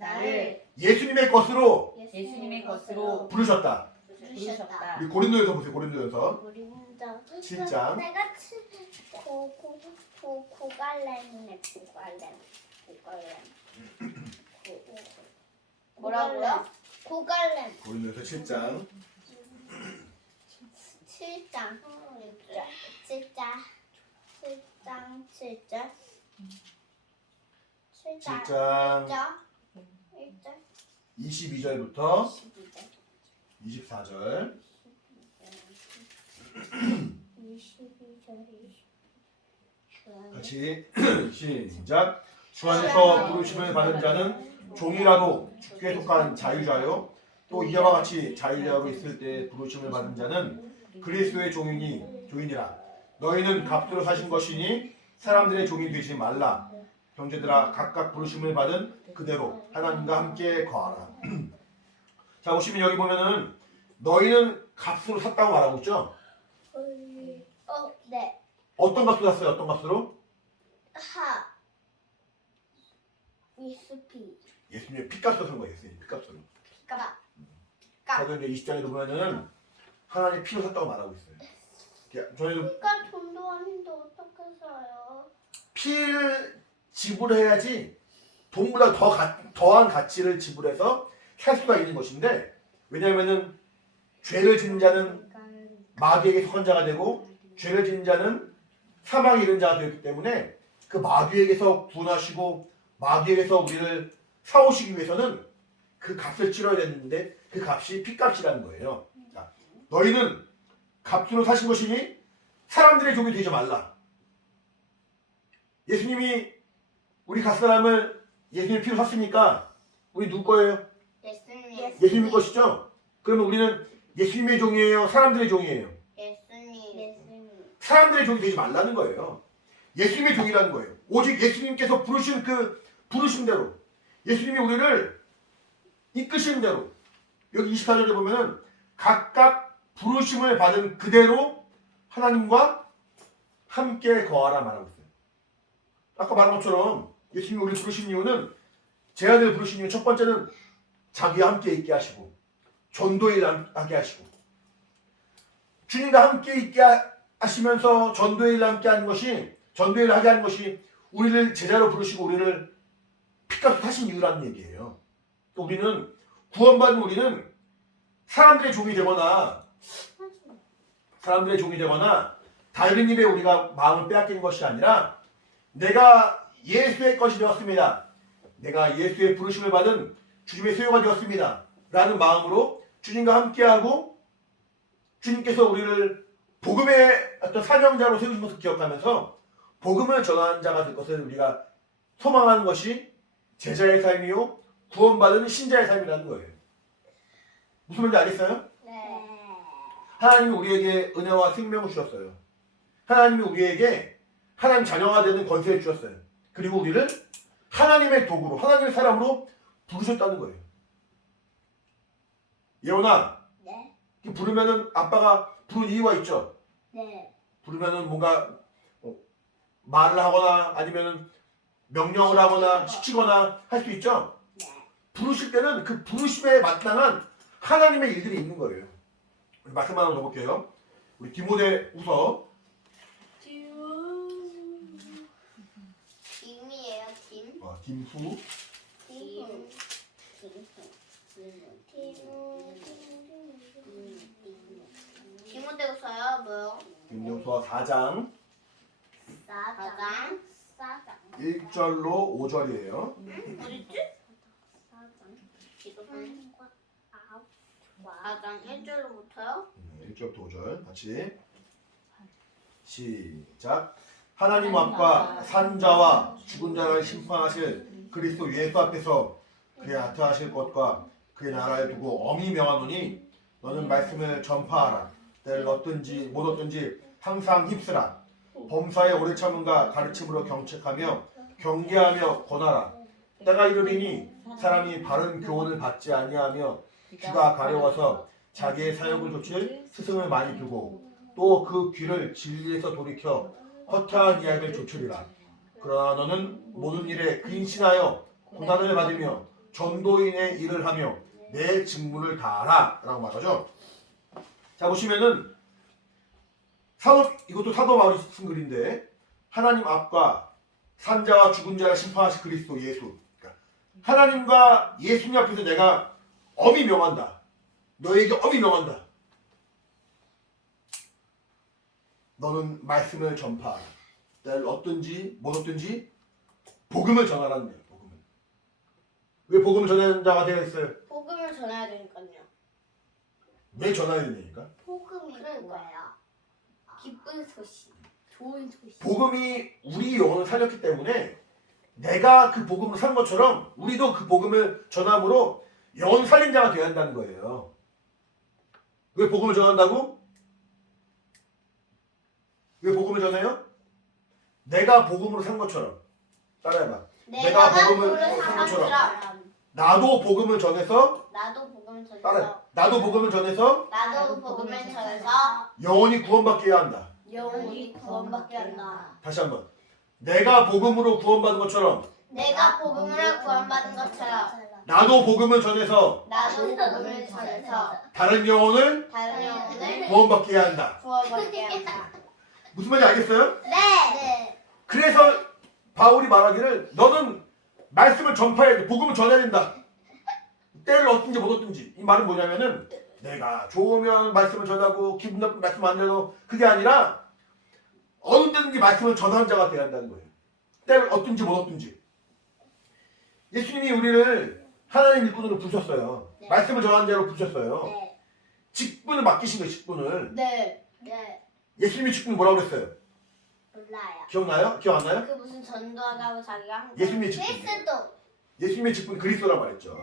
예수님의 것으로 예수님의 것으로 부르셨다. 부르셨다. 우리 고린도에서 보세요. 고린도에서 우리 혼자 7장. 내가 고갈렘이네. 뭐라고요? 고갈렘. 고린도에서 7장 7장 7장 1절 22절부터 12절 24절 22절 같이 시작. 주 안에서 부르심을 받은 자는 종이라도 주께 속한 자유자요 또 이와 같이 자유자로 있을 때 부르심을 받은 자는 그리스도의 종이니라. 너희는 값으로 사신 것이니 사람들의 종이 되지 말라. 형제들아 각각 부르심을 받은 그대로 하나님과 함께 거하라. 자 보시면 여기 보면은 너희는 값으로 샀다고 말하고 있죠. 네. 어떤 값으로 샀어요? 어떤 값으로? 미스피 예수님의 피값으로 산 거예요. 예수님 피값으로. 값 그래서 이제 20장에도 보면은 하나님 피로 샀다고 말하고 있어요. 저희도 그러니까 돈도 아닌데 어떻게 사요? 피를 지불해야지 돈보다 더한 가치를 지불해서 살 수가 있는 것인데 왜냐하면은 죄를 짓는 자는 마귀에게 속한 자가 되고 죄를 짓는 자는 사망에 이른 자가 되었기 때문에 그 마귀에게서 구원하시고 마귀에게서 우리를 사오시기 위해서는 그 값을 치러야 되는데 그 값이 피값이라는 거예요. 자, 너희는 값으로 사신 것이니 사람들의 종이 되지 말라. 예수님이 우리 각 사람을 예수님의 피로 샀으니까 우리 누구 거예요? 예수님. 예수님 것이죠? 그러면 우리는 예수님의 종이에요? 사람들의 종이에요? 예수님. 사람들의 종이 되지 말라는 거예요. 예수님의 종이라는 거예요. 오직 예수님께서 부르신 그 부르심대로 예수님이 우리를 이끄시는 대로 여기 24절에 보면은 각각 부르심을 받은 그대로 하나님과 함께 거하라 말하고 있어요. 아까 말한 것처럼 예수님이 우리를 부르신 이유는 제자들을 부르신 이유는 첫 번째는 자기와 함께 있게 하시고 전도에 일하게 하시고 주님과 함께 있게 하시면서 전도에 일하게 하는 것이 전도에 일하게 하는 것이 우리를 제자로 부르시고 우리를 피값을 하신 이유라는 얘기예요. 또 우리는 구원받은 우리는 사람들의 종이 되거나 다른 일에 우리가 마음을 빼앗기는 것이 아니라 내가 예수의 것이 되었습니다. 내가 예수의 부르심을 받은 주님의 소유가 되었습니다. 라는 마음으로 주님과 함께하고 주님께서 우리를 복음의 어떤 사명자로 세우신 것을 기억하면서 복음을 전하는 자가 될 것을 우리가 소망하는 것이 제자의 삶이요 구원받은 신자의 삶이라는 거예요. 무슨 말인지 알겠어요? 네. 하나님이 우리에게 은혜와 생명을 주셨어요. 하나님이 우리에게 하나님 자녀가 되는 권세를 주셨어요. 그리고 우리를 하나님의 도구로 하나님의 사람으로 부르셨다는 거예요. 예원아, 네. 부르면은 아빠가 부른 이유가 있죠. 네. 부르면은 뭔가 말을 하거나 아니면은 명령을 하거나 시키거나 할 수 있죠. 네. 부르실 때는 그 부르심에 마땅한 하나님의 일들이 있는 거예요. 우리 말씀 하나 더 볼게요. 우리 디모데후서 김이에요, 김. 김후 디모데후서요, 뭐요? 디모데후서 4장 사장. 1절로 5절이에요. 어딨지? 지금 4장 1절로부터요? 1절부터 5절 같이 시작. 하나님 앞과 산자와 죽은 자를 심판하실 그리스도 예수 앞에서 그의 하트하실 것과 그의 나라에 두고 엄히 명하노니 너는 말씀을 전파하라. 때를 얻든지 못 얻든지 항상 힘쓰라. 범사에 오래 참음과 가르침으로 경책하며 경계하며 권하라. 때가 이르리니 사람이 바른 교훈을 받지 아니하며 귀가 가려워서 자기의 사역을 조칠 스승을 많이 두고 또 그 귀를 진리에서 돌이켜 허탄한 이야기를 조치리라. 그러나 너는 모든 일에 근신하여 고난을 받으며 전도인의 일을 하며 내 직무를 다하라 라고 말하죠. 자 보시면은 이것도 사도 바울이 쓴 글인데 하나님 앞과 산자와 죽은 자를 심판하실 그리스도 예수, 그러니까 하나님과 예수님 앞에서 내가 엄히 명한다. 너에게 엄히 명한다. 너는 말씀을 전파하라. 때를 얻든지 못 얻든지 복음을 전하라는 거예요. 복음을. 왜 복음을 전하는 자가 되어 있어요? 복음을 전해야 되니까요. 왜 전해야 되니까? 복음이 뭐예요? 기쁜 소식, 좋은 소식. 복음이 우리 영혼을 살렸기 때문에 내가 그 복음을 산 것처럼 우리도 그 복음을 전함으로 영혼 살린 자가 되어야 한다는 거예요. 왜 복음을 전한다고? 왜 복음을 전해요? 내가 복음으로 산 것처럼. 따라해봐. 내가 복음을 산 것처럼. 나도 복음을 전해서 나도 복음을 전해서 따라해. 나도 복음을 전해서 나도 복음을 전해서 영혼이 구원받게 해야 한다. 영혼이 구원받게 한다. 다시 한번. 내가 복음으로 구원받은 것처럼 내가 복음을 구원받은 것처럼 나도 복음을 전해서 나도 복음을 전해서 다른 영혼을 다른 영혼을 구원받게 해야 한다. 구원받게 한다. 무슨 말인지 알겠어요? 네. 그래서 바울이 말하기를 너는 말씀을 전파해야 돼. 복음을 전해야 된다. 때를 얻든지 못 얻든지. 이 말은 뭐냐면은 내가 좋으면 말씀을 전하고 기분 나쁜 말씀 안 전하고 그게 아니라 어느 때든지 말씀을 전하는 자가 되어야 한다는 거예요. 때를 얻든지 못 얻든지. 예수님이 우리를 하나님 일꾼으로 부르셨어요. 네. 말씀을 전하는 자로 부르셨어요. 네. 직분을 맡기신 거예요. 직분을. 네. 네. 예수님이 직분 뭐라고 그랬어요? 몰라요. 기억나요? 기억 안 나요? 그 무슨 전도하다고 자기가 한 거. 예수님의 직분. 그리스도. 예수님의 직분 그리스도란 말했죠.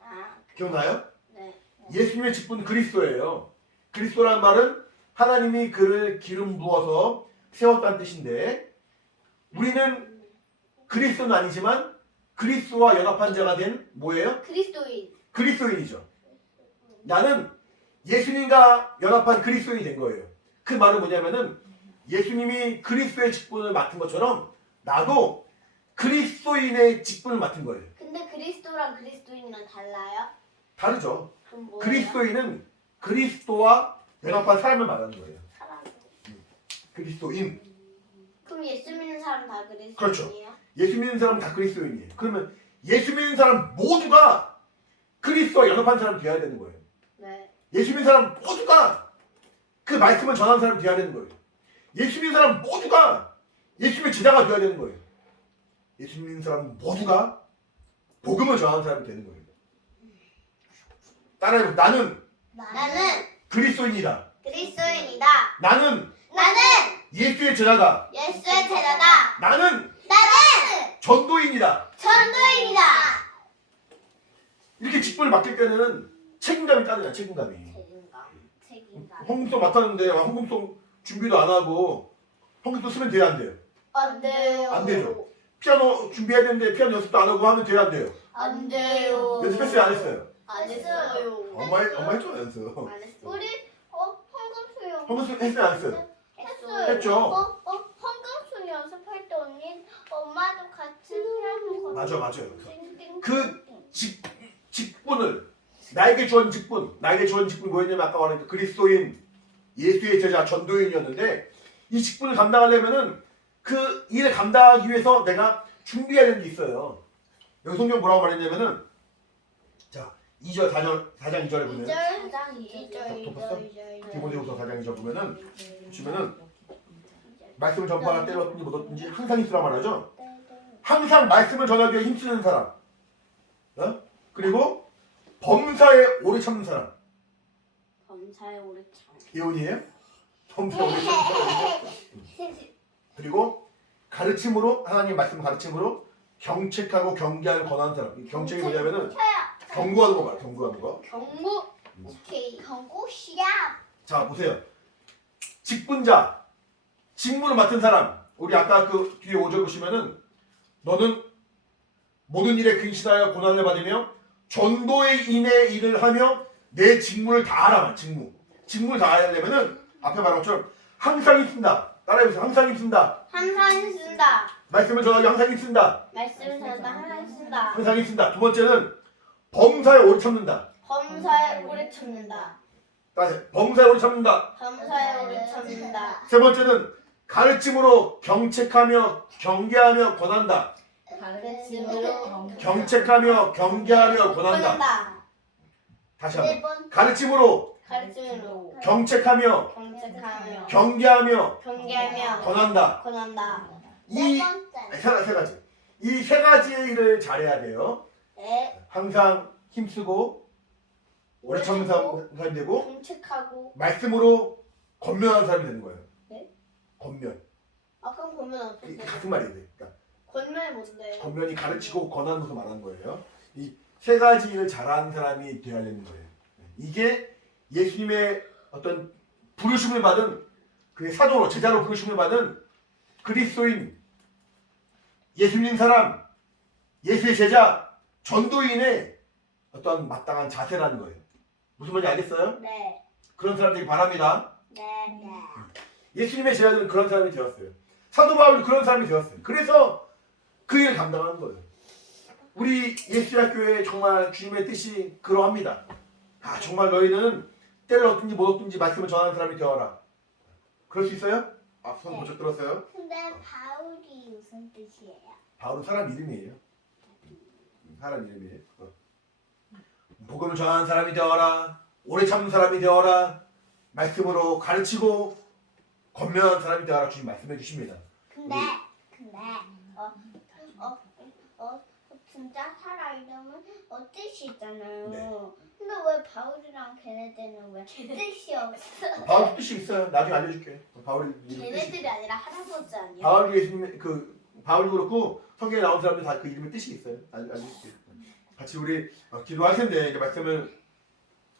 아, 기억나요? 네. 예수님의 직분 그리스도예요. 그리스도란 말은 하나님이 그를 기름 부어서 세웠다는 뜻인데 우리는 그리스도는 아니지만 그리스도와 연합한 자가 된 뭐예요? 그리스도인. 그리스도인이죠. 나는 예수님과 연합한 그리스도인이 된 거예요. 그 말은 뭐냐면은 예수님이 그리스도의 직분을 맡은 것처럼 나도 그리스도인의 직분을 맡은 거예요. 근데 그리스도랑 그리스도인이랑 달라요? 다르죠. 그럼 뭐예요? 그리스도인은 그리스도와 연합한 사람을 말하는 거예요. 사람. 그리스도인. 그럼 예수 믿는 사람 다 그리스도인이에요? 그렇죠. 예수 믿는 사람은 다 그리스도인이에요. 그러면 예수 믿는 사람 모두가 그리스도와 연합한 사람이 되어야 되는 거예요. 네. 예수 믿는 사람 모두가 그 말씀을 전하는 사람이 되어야 되는 거예요. 예수 믿는 사람 모두가 예수님의 제자가 되어야 되는 거예요. 예수 믿는 사람 모두가 복음을 전하는 사람이 되는 거예요. 따라해보세요. 나는 나는 그리스도인이다. 그리스도인이다. 나는 나는 예수의 제자다. 예수의 제자다. 나는 나는 전도인이다. 전도인이다. 이렇게 직분을 맡길 때는 책임감이 따르잖아. 책임감이. 책임감. 헌금송 맡았는데 헌금송 준비도 안 하고 헌금송 쓰면 돼야 안 돼요? 안 돼요. 안 되죠. 피아노 준비해야 되는데 피아노 연습도 안 하고 하면 돼야 안 돼요? 안 돼요. 연습했어요? 안 했어요? 안 했어요. 엄마 했죠 연습. 안 했어요. 우리 헌금수요. 헌금송 했어요? 안 했어요? 했어요. 했죠. 헌금수 연습할 때 언니 엄마도 같이 피아노 맞아요. 그 직분을 나에게 주어진 직분이 뭐였냐면 아까 말한 그리스도인, 예수의 제자, 전도인이었는데 이 직분을 감당하려면은 그 일을 감당하기 위해서 내가 준비해야 되는 게 있어요. 여기 성경 뭐라고 말했냐면은 자 2절 4장 2절에 보면 2절. 디모데후서 4장 2절 보시면은 말씀을 전파하라 때렸든지 못 얻든지 항상 있으라 말하죠. 항상 말씀을 전하기 위해 힘쓰는 사람, 그리고 범사에 오래 참는 사람. 범사에 오래 참. 예언이에요? 범사에 오래 참는 사람. 그리고 가르침으로 하나님 말씀 가르침으로 경책하고 경계하는 권하는 사람. 이 경책이 뭐냐면은 경고하는 거 말이야. 경고하는 거. 경고. 오케이. 경고 시작. 자 보세요. 직분자, 직무를 맡은 사람. 우리 아까 그 뒤에 5절 보시면은 너는 모든 일에 근신하여 고난을 받으며 전도의 인의 일을 하며 내 직무를 다하라. 직무를 다하려면은 앞에 말한 것처럼 항상 힘쓴다. 따라해보세요. 항상 힘쓴다. 항상 쓴다. 말씀을 전하기 항상 힘쓴다. 말씀을 전하다 항상 쓴다. 항상 힘쓴다. 두 번째는 범사에 오래 참는다. 범사에 오래 참는다. 따라해. 범사에 오래 참는다. 범사에 오래 참는다. 세 번째는 가르침으로 경책하며 경계하며 권한다. 가르침으로 경책하며 경계하며 권한다. 다시 한번. 가르침으로 가르침으로 경책하며 경책하며 경계하며 경계하며 권한다. 권한다. 이 세 가지. 이 세 가지의 일을 잘해야 돼요. 네. 항상 힘쓰고 오래 참는 사람이 되고 경책하고. 말씀으로 권면하는 사람이 되는 거예요. 네? 권면. 아까 보면 어떻게? 이게 같은 말이에요. 그러니까 권면이 뭔데? 권면이 가르치고 권하는 것을 말하는 거예요. 이 세 가지 일을 잘하는 사람이 되어야 되는 거예요. 이게 예수님의 어떤 부르심을 받은 그 사도로 제자로 부르심을 받은 그리스도인, 예수 믿는 사람, 예수의 제자, 전도인의 어떤 마땅한 자세라는 거예요. 무슨 말인지 알겠어요? 네. 그런 사람들이 바랍니다. 네. 예수님의 제자들은 그런 사람이 되었어요. 사도 바울도 그런 사람이 되었어요. 그래서 그 일을 감당하는 거예요. 우리 예수학교에 정말 주님의 뜻이 그러합니다. 정말 너희는 때를 얻든지 못 얻든지 말씀을 전하는 사람이 되어라. 그럴 수 있어요? 손 번쩍 들었어요? 근데 바울이 무슨 뜻이에요? 바울은 사람 이름이에요. 사람 이름이에요. 복음을 전하는 사람이 되어라. 오래 참는 사람이 되어라. 말씀으로 가르치고 권면하는 사람이 되어라. 주님 말씀해 주십니다. 근데 진짜 살아 이름은 뜻이 있잖아요. 네. 근데 왜 바울이랑 걔네들은 왜 뜻이 없어? 바울 뜻이 있어요. 나중에 알려줄게. 바울이 이름 뜻이. 걔네들이 아니라 할아버지 아니야? 바울 예수님 바울도 그렇고 성경에 나온 사람들 다 그 이름의 뜻이 있어요. 알려줄게. 같이 우리 기도할 텐데 이제 말씀을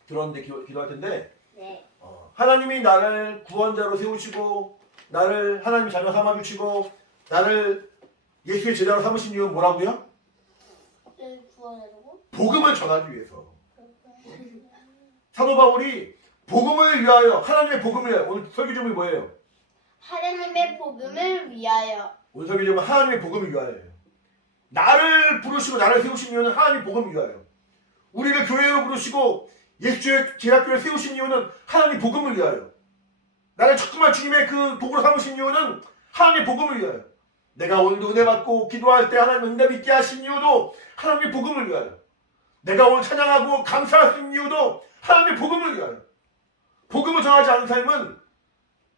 들었는데 기도할 텐데 네. 하나님이 나를 구원자로 세우시고 나를 하나님 자녀 삼아 주시고 나를 예수의 제자로 삼으신 이유는 뭐라고요? 네, 구원하려고? 복음을 전하기 위해서. 사도 바울이 복음을 위하여 하나님의 복음을 위하여 오늘 설교 제목이 뭐예요? 하나님의 복음을 위하여. 오늘 설교 제목은 하나님의 복음을 위하여예요. 나를 부르시고 나를 세우신 이유는 하나님의 복음을 위하여. 우리를 교회로 부르시고 예수의 제약교회를 세우신 이유는 하나님의 복음을 위하여. 나를 자꾸만 주님의 그 도구로 삼으신 이유는 하나님의 복음을 위하여. 내가 오늘도 은혜 받고 기도할 때 하나님 응답 있게 하신 이유도 하나님의 복음을 위하여. 내가 오늘 찬양하고 감사할 수 있는 이유도 하나님의 복음을 위하여. 복음을 전하지 않은 삶은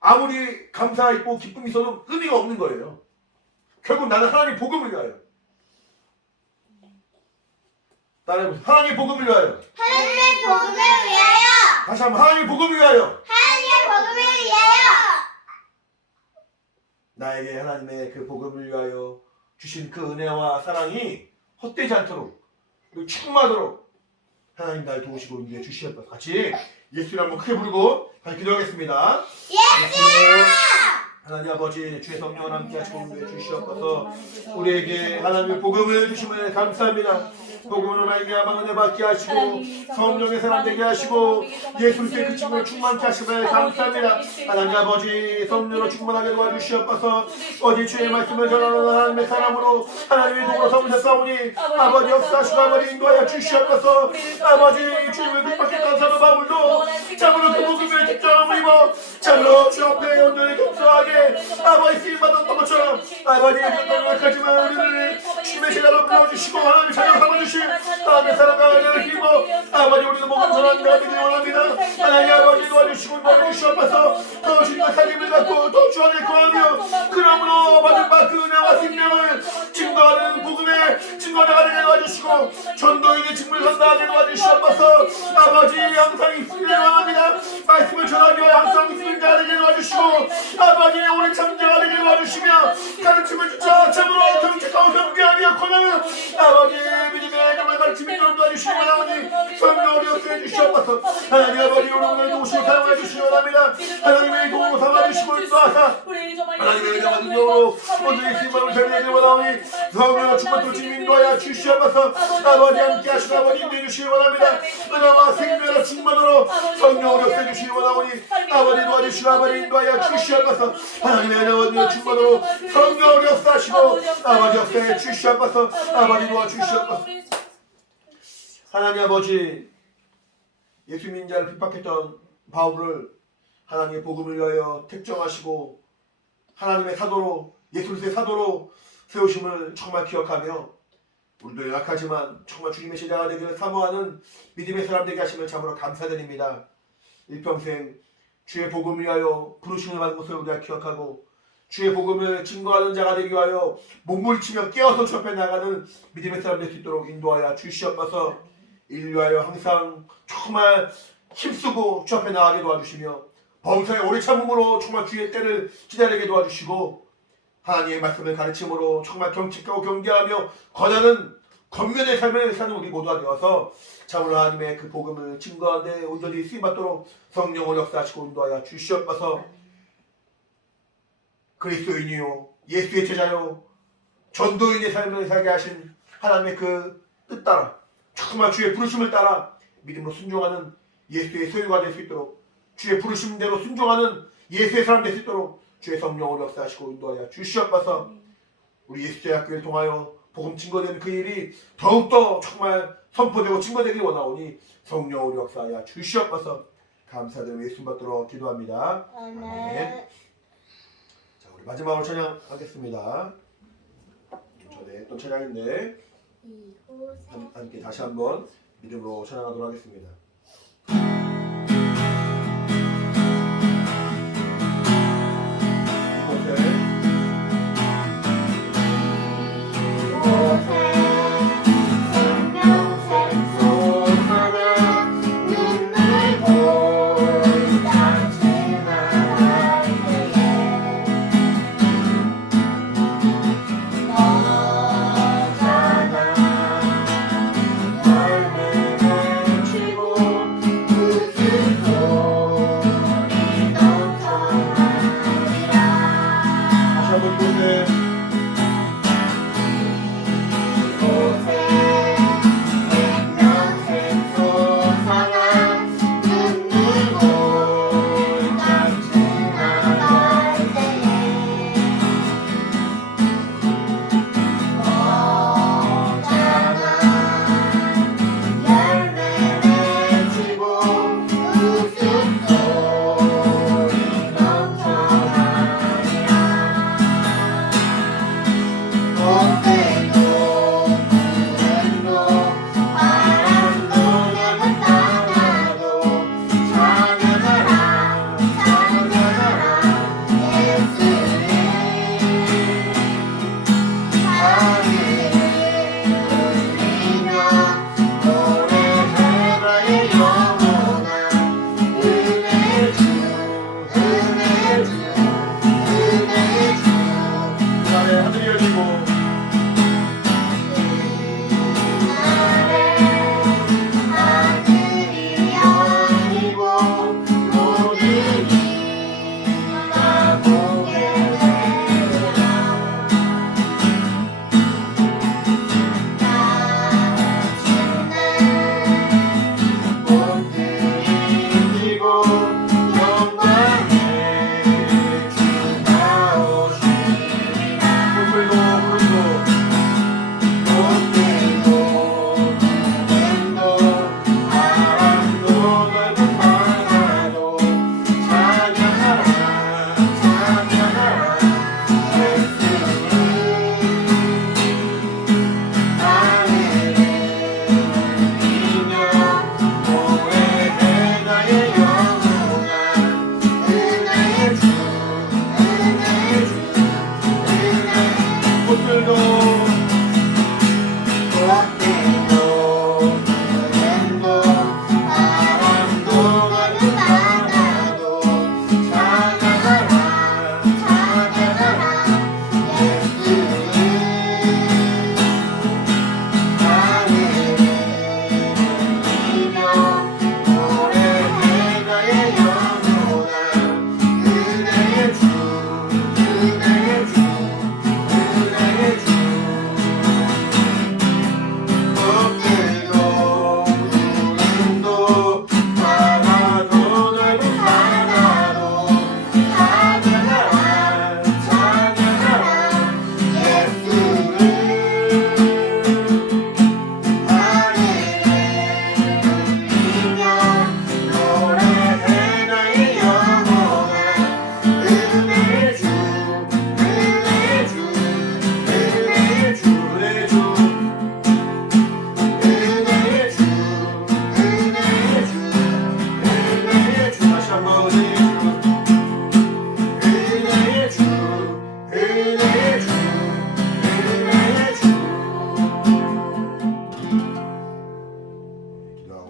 아무리 감사 있고 기쁨이 있어도 의미가 없는 거예요. 결국 나는 하나님의 복음을 위하여. 따라해보세요. 하나님의 복음을 위하여. 하나님의 복음을 위하여. 다시 한번 하나님의 복음을 위하여. 하나님의 복음을 위하여. 나에게 하나님의 그 복음을 위하여 주신 그 은혜와 사랑이 헛되지 않도록 그리고 충만하도록 하나님 날 도우시고 인도해 주시옵소서. 같이 예수를 한번 크게 부르고 같이 기도하겠습니다. 예수! 하나님 아버지 주의 성령을 함께 하시고 인도해 주시옵소서. 우리에게 하나님의 복음을 주심을 감사합니다. 복음으로 말미암아 은혜 받게 하시고 성령의 사람 되게 하시고 예수 그리스도의 그 친구를 충만케 하심을 감사합니다. 하나님 아버지 성령으로 충만하게 도와주시옵소서. 어제 주의 말씀을 전하는 하나님의 사람으로 하나님의 도구로 삼으셨사오니 아버지 역사하시고 아버지 인도하여 주시옵소서. 아버지 주님을 핍박했던 사도 바울도 참으로 그 복음을 특정함을 입어 참으로 주 앞에 온전히 겸손하게 아버지 쓰임받았던 것처럼 아버지 영광하지만 우리를 주님의 제자로 불러주시고 하나님 자녀로 삼아주시고 하나님의 사랑과 은혜를 힘입어 아버지 우리도 복음 전하는 자가 되길 원합니다. 하나님 아버지 도와주시고 도와주시옵소서. 더 주님의 살림을 갖고 더 주 안에 거하며 그러므로 받은 바 그 은혜와 생명을 증거하는 복음의 증거자가 되게 도와주시고 전도인의 직분을 감당하게 도와주시옵소서. 아버지 항상 있으길 원합니다. 말씀을 전하기 위하여 항상 있으는 자가 되게 도와주시고 아버지 오래 참자가 되게 도와주시며 가르침을 주차 참으로 정직하고 경계하며 권하는 아버지 믿음의 정말 가르침을 도와주시고 아버지 성령으로 역사해 주시옵소서. 하나님 아버지 오늘 도우시고 사용해 주시기 원합니다. 하나님의 도움을 삼아주시고 인도하사 하나님의 은혜와 능력으로 모든 예수님을 전해내기 원하오니 성령으로 충만토 주님 인도하여 주시옵소서. 아버지 함께 하시고 아버지 인도해 주시기 원합니다. 은혜와 생명의 충만으로 성령으로 역사해 주시기 원하오니 아버지 도와주시고 아버지 인도하여 주시옵소서. 하나님의 은혜와 능력의 충만으로 성령으로 역사하시고 아버지 역사해 주시옵소서. 아버지 도와주시옵소서. 하나님 아버지 예수 믿는 자를 핍박했던 바울을 하나님의 복음을 위하여 택정하시고 하나님의 사도로 예수 그리스도의 사도로 세우심을 정말 기억하며 우리도 연약하지만 정말 주님의 제자가 되기를 사모하는 믿음의 사람 되게 하심을 참으로 감사드립니다. 일평생 주의 복음을 위하여 부르심을 받은 것을 우리가 기억하고 주의 복음을 증거하는 자가 되기 위하여 몸부림치며 깨어서 주 앞에 나가는 믿음의 사람 될 수 있도록 인도하여 주시옵소서. 이를 위하여 항상 정말 힘쓰고 주 앞에 나가게 도와주시며 범사에 오래 참음으로 정말 주의 때를 기다리게 도와주시고 하나님의 말씀을 가르침으로 정말 경직하고 경계하며 권하는 겉면의 삶을 사는 우리 모두가 되어서 참으로 하나님의 그 복음을 증거하는 데 온전히 쓰임받도록 성령을 역사하시고 인도하여 주시옵소서. 그리스도인이요 예수의 제자요 전도인의 삶을 살게 하신 하나님의 그 뜻 따라 정말 주의 부르심을 따라 믿음으로 순종하는 예수의 소유가 될 수 있도록 주의 부르심대로 순종하는 예수의 사람 될 수 있도록 주의 성령을 역사하시고 인도하여 주시옵소서. 우리 예수제약교회를 통하여 복음 증거되는 그 일이 더욱더 정말 선포되고 증거되길 원하오니 성령을 역사하여 주시옵소서. 감사드리며 예수 받도록 기도합니다. 아멘. 자, 우리 마지막으로 찬양하겠습니다. 전에 또 찬양인데 함께 다시 한번 믿음으로 찬양하도록 하겠습니다. 생명샘 솟아나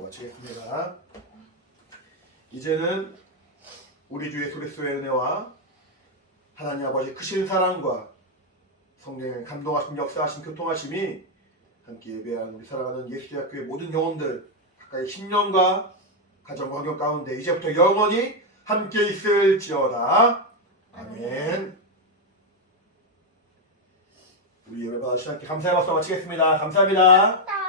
마치겠습니다. 이제는 우리 주 예수 그리스도의 은혜와 하나님 아버지 크신 사랑과 성령의 감동하신 역사하신 교통하심이 함께 예배하는 우리 사랑하는 예수대학교의 모든 영혼들 가까이 신령과 가정 환경 가운데 이제부터 영원히 함께 있을지어다. 아멘. 우리 예배 받아주신 하나님께 감사의 박수 마치겠습니다. 감사합니다. 나